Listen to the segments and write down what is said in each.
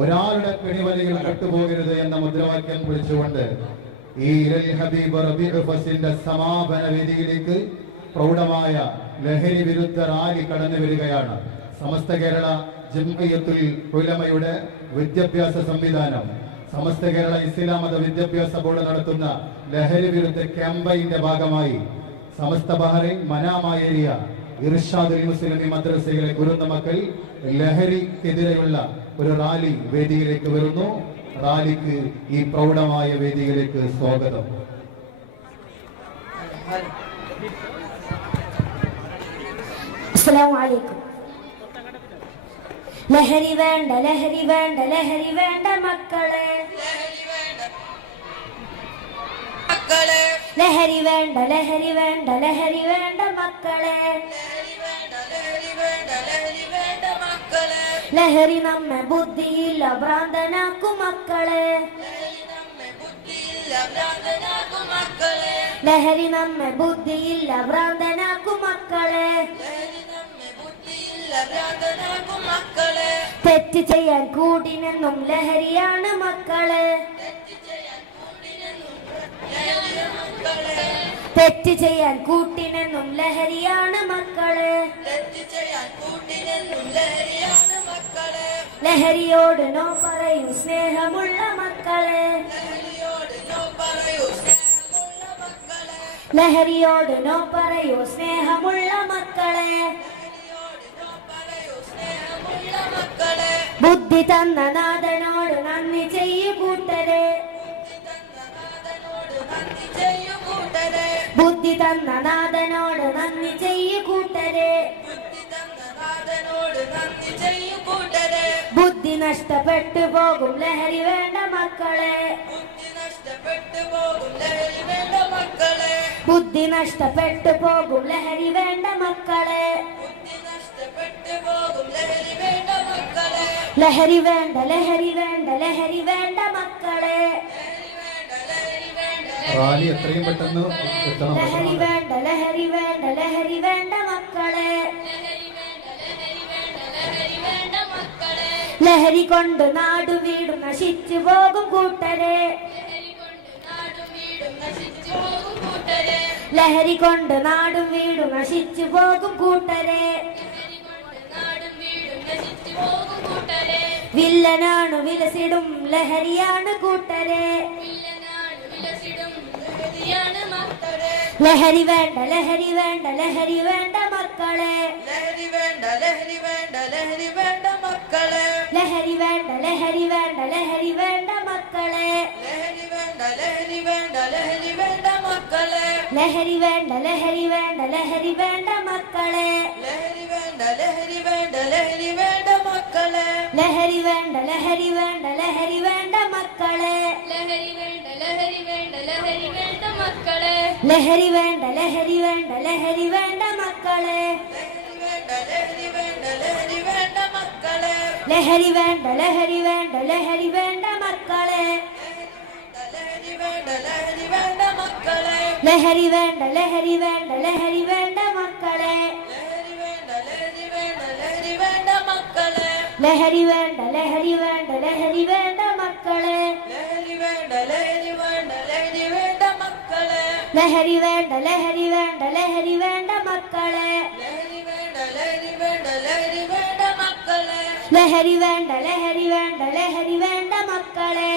ഒരാളുടെ പിണിവലികൾ കട്ടുപോകരുത് എന്ന മുദ്രാവാക്യം വിളിച്ചുകൊണ്ട് ഈ ഹബീബ് റബീഉ ഫസിന്റെ സമാപന വേദിയിലേക്ക് പ്രൗഢമായ ലഹരി വിരുദ്ധ റാലി കടന്നു വരികയാണ്. സമസ്ത കേരള ജംഇയ്യത്തുൽ ഉലമയുടെ വിദ്യാഭ്യാസ സംവിധാനം സമസ്ത കേരള ഇസ്ലാം മത വിദ്യാഭ്യാസ ബോർഡ് നടത്തുന്ന ലഹരി വിരുദ്ധ ക്യാമ്പയിന്റെ ഭാഗമായി Samastha Bahrain Manama area Irshadul Muslimi മദ്രസയിലെ ഗുരുന്ന മക്കൾ ലഹരിക്കെതിരെയുള്ള ഒരു റാലി വേദിയിലേക്ക് വരുന്നു. റാലിക്ക് ഈ പ്രൗഢമായ വേദിയിലേക്ക് സ്വാഗതം. അസ്സലാമു അലൈക്കും. ലഹരി വേണ്ട ലഹരി വേണ്ട ലഹരി വേണ്ട മക്കളെ. മക്കളെ. ലഹരി വേണ്ട ലഹരി വേണ്ട ലഹരി വേണ്ട മക്കളെ. ലഹരി നമ്മെ ബുദ്ധിയില്ല ഭ്രാന്തനാക്കും മക്കളെ. ലഹരി നമ്മെ ബുദ്ധിയില്ല ഭ്രാന്തനാക്കും മക്കളെ. തെറ്റ് ചെയ്യാൻ കൂടിനെന്നും ലഹരിയാണ് മക്കളെ. തെറ്റ് ചെയ്യാൻ കൂട്ടിനെന്നും ലഹരിയാണ് മക്കൾ. ലഹരിയോട് നോ പറയും സ്നേഹമുള്ള മക്കൾ. ലഹരിയോട് നോ പറയൂ സ്നേഹമുള്ള മക്കളെ. ബുദ്ധി തന്ന നാഥനോട് നന്ദി ചെയ്യൂ കൂട്ടരെ. ബുദ്ധി തന്ന നാഥനോട് നന്ദി ചെയ്യ കൂട്ടരെ. ബുദ്ധി നഷ്ടപ്പെട്ടു പോകും ലഹരി വേണ്ട മക്കളെ. ബുദ്ധി നഷ്ടപ്പെട്ടു പോകും ലഹരി വേണ്ട മക്കളെ. ലഹരി വേണ്ട ലഹരി വേണ്ട ലഹരി വേണ്ട റാലി എത്രയും പെട്ടെന്ന് എത്തണം. ലഹരി വേണ്ട ലഹരി വേണ്ട ലഹരി വേണ്ട മക്കളെ. ലഹരി കൊണ്ട് നാട് വീടും നശിച്ചു പോകും കൂട്ടരെ. ലഹരി കൊണ്ട് നാടും വീടും നശിച്ചു പോകും കൂട്ടരെ. വില്ലനാണ് വിലസിടും ലഹരിയാണ് കൂട്ടരെ. லஹரி வேண்ட லஹரி வேண்ட லஹரி வேண்ட மக்களே லஹரி வேண்ட லஹரி வேண்ட லஹரி வேண்ட மக்களே லஹரி வேண்ட லஹரி வேண்ட லஹரி வேண்ட மக்களே லஹரி வேண்ட லஹரி வேண்ட லஹரி வேண்ட மக்களே லஹரி வேண்ட லஹரி வேண்ட லஹரி வேண்ட மக்களே லஹரி வேண்ட லஹரி வேண்ட லஹரி வேண்ட மக்களே லஹரி வேண்ட லஹரி வேண்ட லஹரி வேண்ட ലഹരി വേണ്ട ലഹരി വേണ്ട ലഹരി വേണ്ട മക്കളെ ലഹരി വേണ്ട ലഹരി വേണ്ട ലഹരി വേണ്ട മക്കളെ ലഹരി വേണ്ട ലഹരി വേണ്ട ലഹരി വേണ്ട മക്കളെ ലഹരി വേണ്ട ലഹരി വേണ്ട ലഹരി വേണ്ട മക്കളെ ലഹരി വേണ്ട ലഹരി വേണ്ട ലഹരി വേണ്ട മക്കളെ ലഹരി വേണ്ട ലഹരി വേണ്ട ലഹരി വേണ്ട லஹரி வேண்ட லஹரி வேண்ட லஹரி வேண்ட மக்களே லஹரி வேண்ட லஹரி வேண்ட லஹரி வேண்ட மக்களே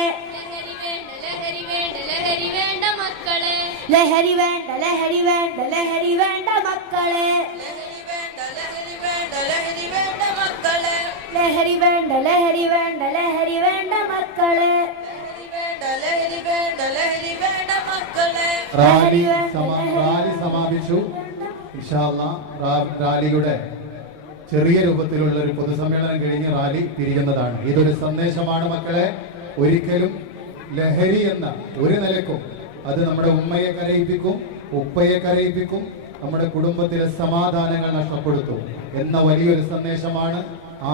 லஹரி வேண்ட லஹரி வேண்ட லஹரி வேண்ட மக்களே லஹரி வேண்ட லஹரி வேண்ட லஹரி வேண்ட റാലി റാലി സമാപിച്ചു. ഇൻഷാ അല്ലാ, റാലിയുടെ ചെറിയ രൂപത്തിലുള്ള ഒരു പൊതുസമ്മേളനം കഴിഞ്ഞ് റാലി തിരിയുന്നതാണ്. ഇതൊരു സന്ദേശമാണ് മക്കളെ. ഒരിക്കലും ലഹരി എന്ന ഒരു നിലക്കും അത് നമ്മുടെ ഉമ്മയെ കരയിപ്പിക്കും ഉപ്പയെ കരയിപ്പിക്കും നമ്മുടെ കുടുംബത്തിലെ സമാധാനങ്ങൾ നഷ്ടപ്പെടുത്തും എന്ന വലിയൊരു സന്ദേശമാണ്.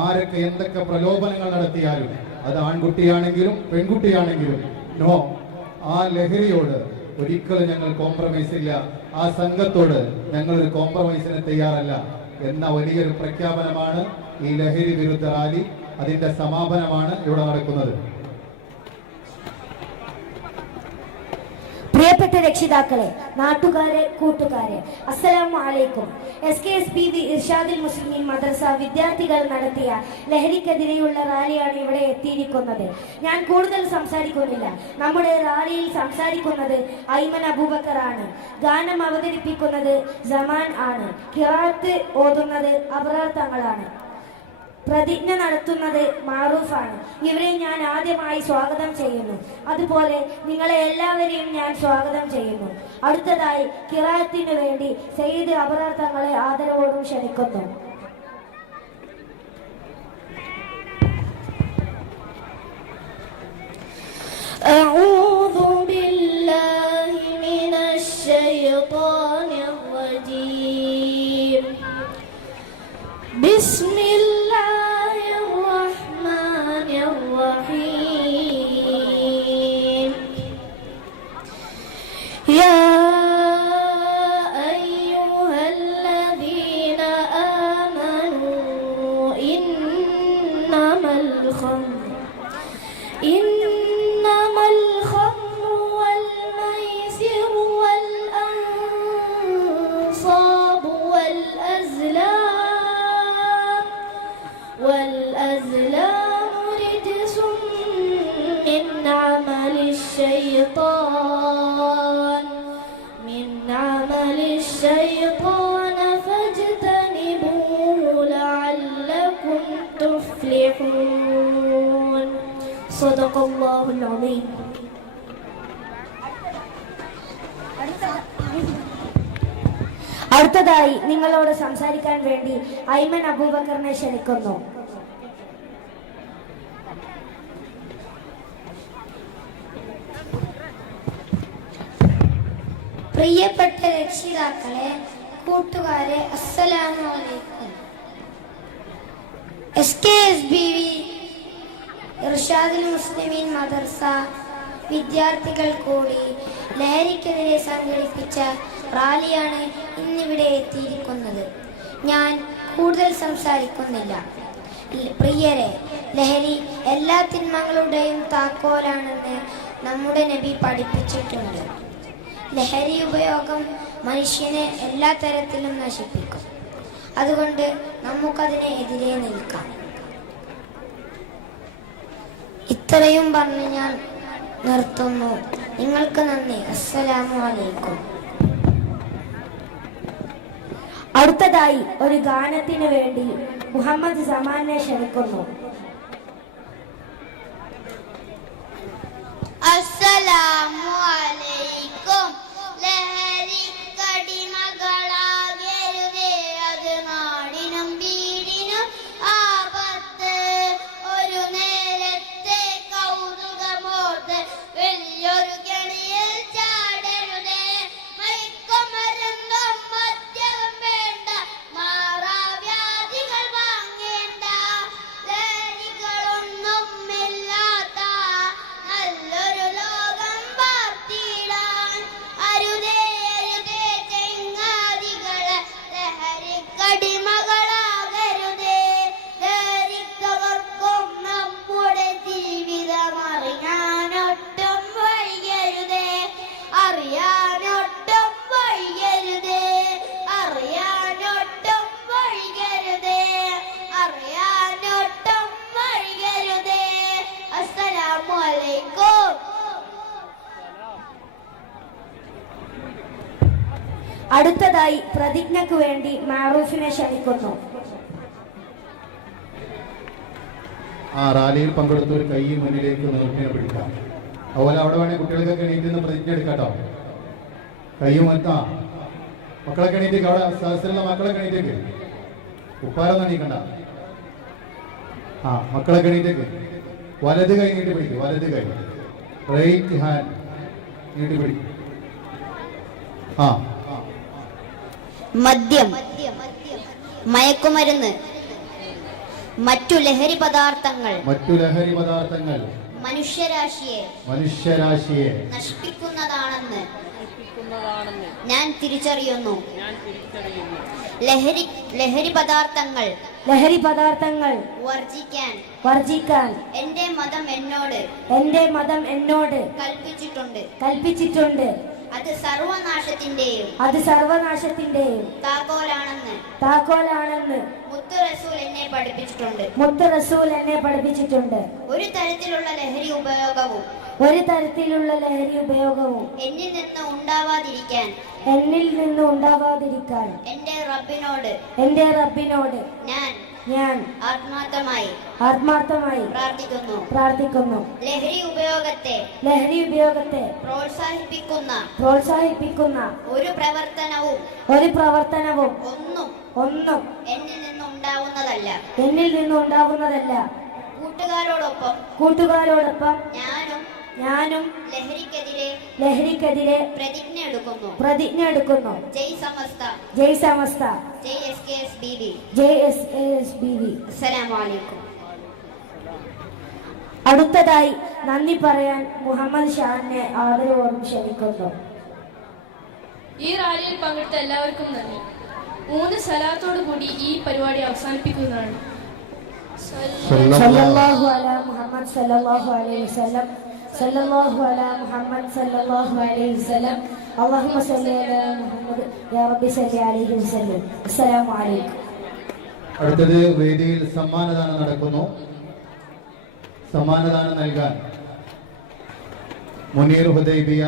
ആരൊക്കെ എന്തൊക്കെ പ്രലോഭനങ്ങൾ നടത്തിയാലും അത് ആൺകുട്ടിയാണെങ്കിലും പെൺകുട്ടിയാണെങ്കിലും നോ ആ ലഹരിയോട് ഒരിക്കലും ഞങ്ങൾ കോംപ്രമൈസ് ഇല്ല. ആ സംഘത്തോട് ഞങ്ങൾ ഒരു കോംപ്രമൈസിന് തയ്യാറല്ല. എന്ന വലിയൊരു പ്രഖ്യാപനമാണ് ഈ ലഹരി വിരുദ്ധ റാലി. അതിന്റെ സമാപനമാണ് ഇവിടെ നടക്കുന്നത്. പ്രിയപ്പെട്ട രക്ഷിതാക്കളെ നാട്ടുകാരെ കൂട്ടുകാരെ അസ്സലാമു അലൈക്കും S K S P V ഇർഷാദിൽ Muslimeen മദ്രസ വിദ്യാർത്ഥികൾ നടത്തിയ ലഹരിക്കെതിരെയുള്ള റാലിയാണ് ഇവിടെ എത്തിയിരിക്കുന്നത്. ഞാൻ കൂടുതൽ സംസാരിക്കുന്നില്ല. നമ്മുടെ റാലിയിൽ സംസാരിക്കുന്നത് ഐമൻ അബൂബക്കർ ആണ്. ഗാനം അവതരിപ്പിക്കുന്നത് ജമാൻ ആണ്. കിറാത്ത് ഓതുന്നത് അബ്രാർ തങ്ങളാണ്. പ്രതിജ്ഞ നടത്തുന്നത് മാറൂഫാണ് ഇവരെ ഞാൻ ആദ്യമായി സ്വാഗതം ചെയ്യുന്നു അതുപോലെ നിങ്ങളെ എല്ലാവരെയും ഞാൻ സ്വാഗതം ചെയ്യുന്നു അടുത്തതായി കിറാത്തിന് വേണ്ടി സയ്യിദ് അബറാർ തങ്ങളെ ആദരവോടും ക്ഷണിക്കുന്നു أعوذ بالله من الشيطان الرجيم بسم إنما الخمر والميسر والأنصاب والأزلام والأزلام رجس من عمل الشيطان. من عمل الشيطان فاجتنبوه لعلكم تفلحون. صدق الله العظيم അടുത്തതായി നിങ്ങളോട് സംസാരിക്കാൻ വേണ്ടി ഐമൻ അബൂബക്കറിനെ ക്ഷണിക്കുന്നു പ്രിയപ്പെട്ട രക്ഷിതാക്കളെ കൂട്ടുകാരെ അസ്സലാമു അലൈക്കും S K S B V Irshadul Muslimeen മദർസ വിദ്യാർത്ഥികൾ കൂടി ലഹരിക്കെതിരെ സംഘടിപ്പിച്ച റാലിയാണ് ഇന്നിവിടെ എത്തിയിരിക്കുന്നത്. ഞാൻ കൂടുതൽ സംസാരിക്കുന്നില്ല. പ്രിയരെ ലഹരി എല്ലാ തിന്മകളുടെയും താക്കോലാണെന്ന് നമ്മുടെ നബി പഠിപ്പിച്ചിട്ടുണ്ട്. ലഹരി ഉപയോഗം മനുഷ്യനെ എല്ലാ തരത്തിലും നശിപ്പിക്കും. അതുകൊണ്ട് നമുക്കതിനെ എതിരെ നിൽക്കാം. ഇത്രയും പറഞ്ഞ് ഞാൻ നിർത്തുന്നു. നിങ്ങൾക്ക് നന്ദി. അസ്സലാമു അലൈക്കും. അടുത്തതായി ഒരു ഗാനത്തിന് വേണ്ടി മുഹമ്മദ് സമാനെ ക്ഷണിക്കുന്നു. അടുത്തതായി പ്രതിജ്ഞയ്ക്ക് വേണ്ടി മാറൂഫിനെ ക്ഷണിക്കുന്നു. ആ റാലിയിൽ പങ്കെടുത്ത ഒരു കൈ മുന്നിലേക്ക് നിർത്തിനെ പിടിക്കാം. അതുപോലെ അവിടെ വേണേൽ കുട്ടികൾക്കൊക്കെ എണീറ്റ് പ്രതിജ്ഞ എടുക്കാട്ടോ. കൈ ആ മക്കളെ എണീറ്റേക്ക് അവിടെ സദസ്സിലുള്ള മക്കളെ എണീറ്റേക്ക് ഉപ്പാരൊന്നും എണീക്കണ്ട. ആ മക്കളെ എണീറ്റേക്ക് വലത് കൈ നീട്ടി പിടിക്കും വലത് കൈ. റൈറ്റ് ഹാൻഡ് നീട്ടി പിടിക്കും. ആ മദ്യം മയക്കുമരുന്ന് മറ്റു ലഹരി പദാർത്ഥങ്ങൾ മറ്റു ലഹരി പദാർത്ഥങ്ങൾ മനുഷ്യരാശിയെ മനുഷ്യരാശിയെ നശിപ്പിക്കുന്നതാണെന്ന് ഞാൻ തിരിച്ചറിയുന്നു. ലഹരി ലഹരി പദാർത്ഥങ്ങൾ ലഹരി പദാർത്ഥങ്ങൾ വർജിക്കാൻ വർജിക്കാൻ എന്റെ മതം എന്നോട് എന്റെ മതം എന്നോട് കൽപ്പിച്ചിട്ടുണ്ട്. കൽപ്പിച്ചിട്ടുണ്ട്. അത് സർവനാശത്തിന്റെയും അത് സർവനാശത്തിന്റെയും താക്കോലാണെന്ന് താക്കോലാണെന്ന് മുത്തു റസൂൽ എന്നെ പഠിപ്പിച്ചിട്ടുണ്ട്. മുത്ത് റസൂൽ എന്നെ പഠിപ്പിച്ചിട്ടുണ്ട്. ഒരു തരത്തിലുള്ള ലഹരി ഉപയോഗവും ഒരു തരത്തിലുള്ള ലഹരി ഉപയോഗവും എന്നിൽ നിന്ന് ഉണ്ടാവാതിരിക്കാൻ എന്നിൽ നിന്ന് ഉണ്ടാവാതിരിക്കാൻ എന്റെ റബ്ബിനോട് എന്റെ റബ്ബിനോട് ഞാൻ ഞാൻ ആത്മാർത്ഥമായി ആത്മാർത്ഥമായി പ്രാർത്ഥിക്കുന്നു. പ്രാർത്ഥിക്കുന്നു. ലഹരി ഉപയോഗത്തെ ലഹരി ഉപയോഗത്തെ പ്രോത്സാഹിപ്പിക്കുന്ന പ്രോത്സാഹിപ്പിക്കുന്ന ഒരു പ്രവർത്തനവും ഒരു പ്രവർത്തനവും ഒന്നും ഒന്നും എന്നിൽ നിന്നുണ്ടാവുന്നതല്ല. എന്നിൽ നിന്ന് ഉണ്ടാവുന്നതല്ല കൂട്ടുകാരോടൊപ്പം കൂട്ടുകാരോടൊപ്പം ഞാനും ഞാനും ലഹരിക്കെതിരെ ലഹരിക്കെതിരെ പ്രതിജ്ഞ എടുക്കുന്നു. പ്രതിജ്ഞ എടുക്കുന്നു. ജയ് സമസ്ത. ജയ് സമസ്ത. ജയ് S K S B B. ജയ് എസ് എസ് ബി വി അസ്സലാമലൈക്കും. അടുത്തതായി നന്ദി പറയാൻ മുഹമ്മദ് ഷാനെ ആദരവോടും ക്ഷണിക്കുന്നു. ഈ റാലിയിൽ പങ്കെടുത്ത എല്ലാവർക്കും നന്ദി. മൂന്ന് സലാത്തോടു കൂടി ഈ പരിപാടി അവസാനിപ്പിക്കുന്നതാണ്. സല്ലല്ലാഹു അലാ മുഹമ്മദ് സല്ലല്ലാഹു അലൈഹി വസല്ലം. സല്ലല്ലാഹു അലാ മുഹമ്മദ് സല്ലല്ലാഹു അലൈഹി വസല്ലം. അല്ലാഹുമ്മ സല്ലി അലാ മുഹമ്മദ്. യാ റബ്ബി സല്ലി അലൈഹി വസല്ലം. അസ്സലാമു അലൈക്കും. അടുത്തത് വേദിയിൽ സമ്മാനദാനം നടക്കുന്നു. സമ്മാനദാനം നൽകാൻ മുനീർ ഹുദൈബിയ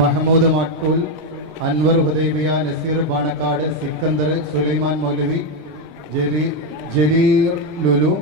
മഹമ്മൂദ് മട്ടൂൽ അൻവർ ഹുദൈബിയ നസീർ ബാണക്കാട് സിക്കന്ദർ സുലൈമാൻ മൗലവി ജലീ ജലീർ ലുലു